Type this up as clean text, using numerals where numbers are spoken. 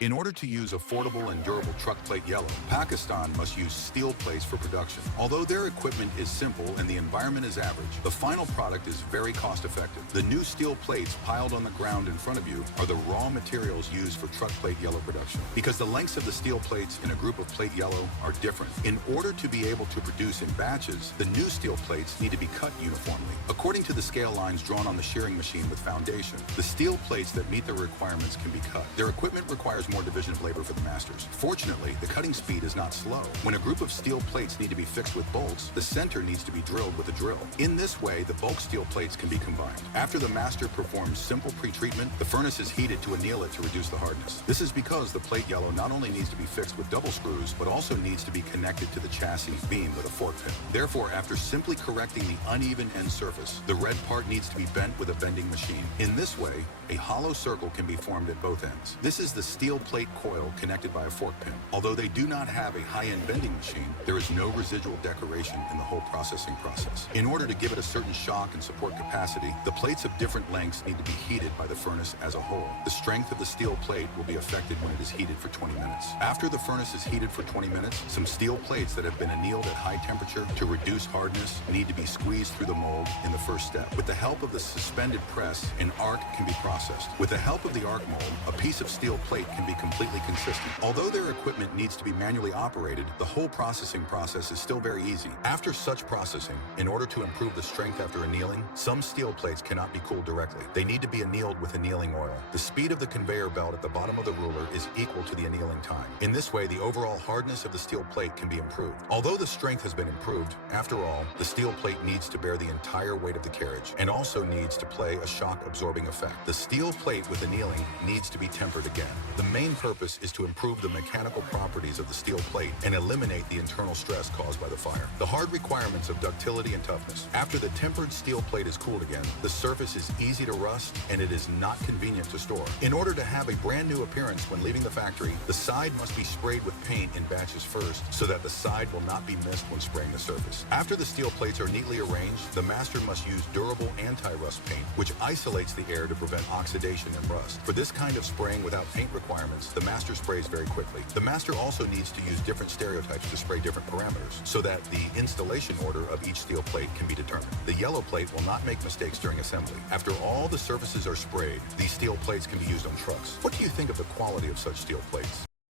In order to use affordable and durable truck plate yellow, Pakistan must use steel plates for production. Although their equipment is simple and the environment is average, the final product is very cost-effective. The new steel plates piled on the ground in front of you are the raw materials used for truck plate yellow production. Because the lengths of the steel plates in a group of plate yellow are different, in order to be able to produce in batches, the new steel plates need to be cut uniformly. According to the scale lines drawn on the shearing machine with foundation, the steel plates that meet the requirements can be cut. Their equipment requires more division of labor for the masters. Fortunately, the cutting speed is not slow. When a group of steel plates need to be fixed with bolts, the center needs to be drilled with a drill. In this way, the bulk steel plates can be combined. After the master performs simple pre-treatment, the furnace is heated to anneal it to reduce the hardness. This is because the plate yellow not only needs to be fixed with double screws, but also needs to be connected to the chassis beam with a fork pin. Therefore, after simply correcting the uneven end surface, the red part needs to be bent with a bending machine. In this way, a hollow circle can be formed at both ends. This is the steel plate coil connected by a fork pin. Although they do not have a high-end bending machine, there is no residual decoration in the whole processing process. In order to give it a certain shock and support capacity, the plates of different lengths need to be heated by the furnace as a whole. The strength of the steel plate will be affected when it is heated for 20 minutes. After the furnace is heated for 20 minutes, some steel plates that have been annealed at high temperature to reduce hardness need to be squeezed through the mold in the first step. With the help of the suspended press, an arc can be processed. With the help of the arc mold, a piece of steel plate can be completely consistent. Although their equipment needs to be manually operated, the whole processing process is still very easy. After such processing, in order to improve the strength after annealing, some steel plates cannot be cooled directly. They need to be annealed with annealing oil. The speed of the conveyor belt at the bottom of the ruler is equal to the annealing time. In this way, the overall hardness of the steel plate can be improved. Although the strength has been improved, after all, the steel plate needs to bear the entire weight of the carriage and also needs to play a shock-absorbing effect. The steel plate with annealing needs to be tempered again. The main purpose is to improve the mechanical properties of the steel plate and eliminate the internal stress caused by the fire. The hard requirements of ductility and toughness. After the tempered steel plate is cooled again, the surface is easy to rust and it is not convenient to store. In order to have a brand new appearance when leaving the factory, the side must be sprayed with paint in batches first so that the side will not be missed when spraying the surface. After the steel plates are neatly arranged, the master must use durable anti-rust paint, which isolates the air to prevent oxidation and rust. For this kind of spraying without paint requirements, the master sprays very quickly. The master also needs to use different stereotypes to spray different parameters so that the installation order of each steel plate can be determined. The yellow plate will not make mistakes during assembly. After all the surfaces are sprayed, these steel plates can be used on trucks. What do you think of the quality of such steel plates?